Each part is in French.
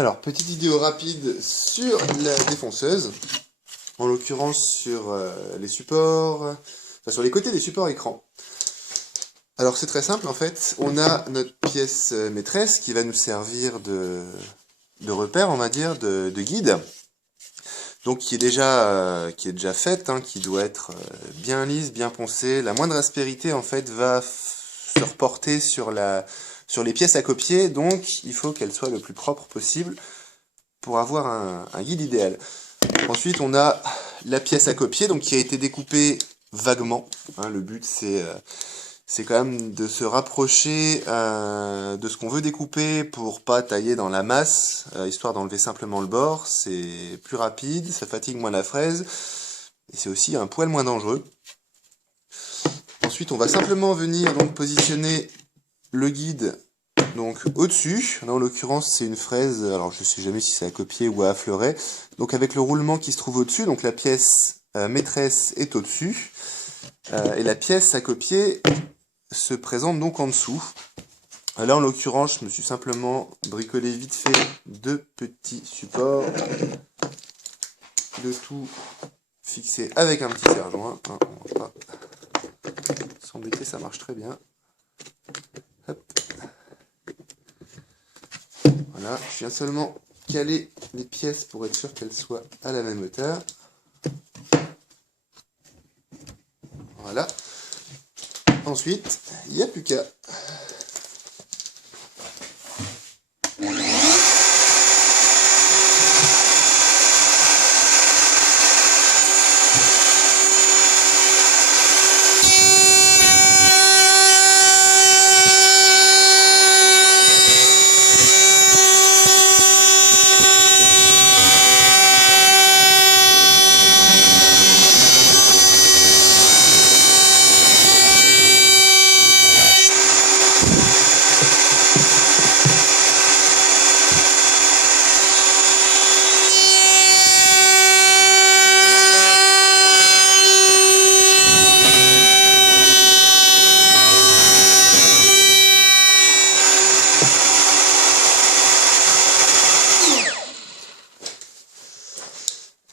Alors, petite vidéo rapide sur la défonceuse, en l'occurrence sur les supports, enfin sur les côtés des supports écran. Alors c'est très simple en fait, on a notre pièce maîtresse qui va nous servir de repère, on va dire, de guide. Donc qui est déjà faite, hein, qui doit être bien lisse, bien poncée. La moindre aspérité en fait va se reporter sur les pièces à copier, donc il faut qu'elle soit le plus propre possible pour avoir un guide idéal. Ensuite on a la pièce à copier, donc qui a été découpée vaguement. Hein, le but c'est quand même de se rapprocher de ce qu'on veut découper pour pas tailler dans la masse, histoire d'enlever simplement le bord. C'est plus rapide, ça fatigue moins la fraise, et c'est aussi un poil moins dangereux. Ensuite, on va simplement venir donc positionner le guide donc au-dessus. Là, en l'occurrence, c'est une fraise, alors je sais jamais si c'est à copier ou à affleurer. Donc avec le roulement qui se trouve au-dessus, donc la pièce maîtresse est au-dessus, et la pièce à copier se présente donc en dessous. Là en l'occurrence je me suis simplement bricolé vite fait deux petits supports, le tout fixé avec un petit serre-joint, hein, on va pas s'embêter, ça marche très bien. Hop. Voilà, je viens seulement caler les pièces pour être sûr qu'elles soient à la même hauteur. Voilà. Ensuite, il n'y a plus qu'à.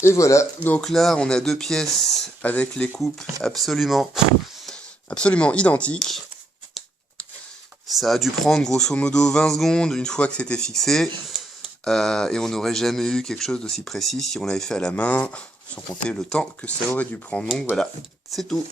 Et voilà, donc là on a deux pièces avec les coupes absolument identiques. Ça a dû prendre grosso modo 20 secondes une fois que c'était fixé, et on n'aurait jamais eu quelque chose d'aussi précis si on l'avait fait à la main, sans compter le temps que ça aurait dû prendre. Donc voilà, c'est tout.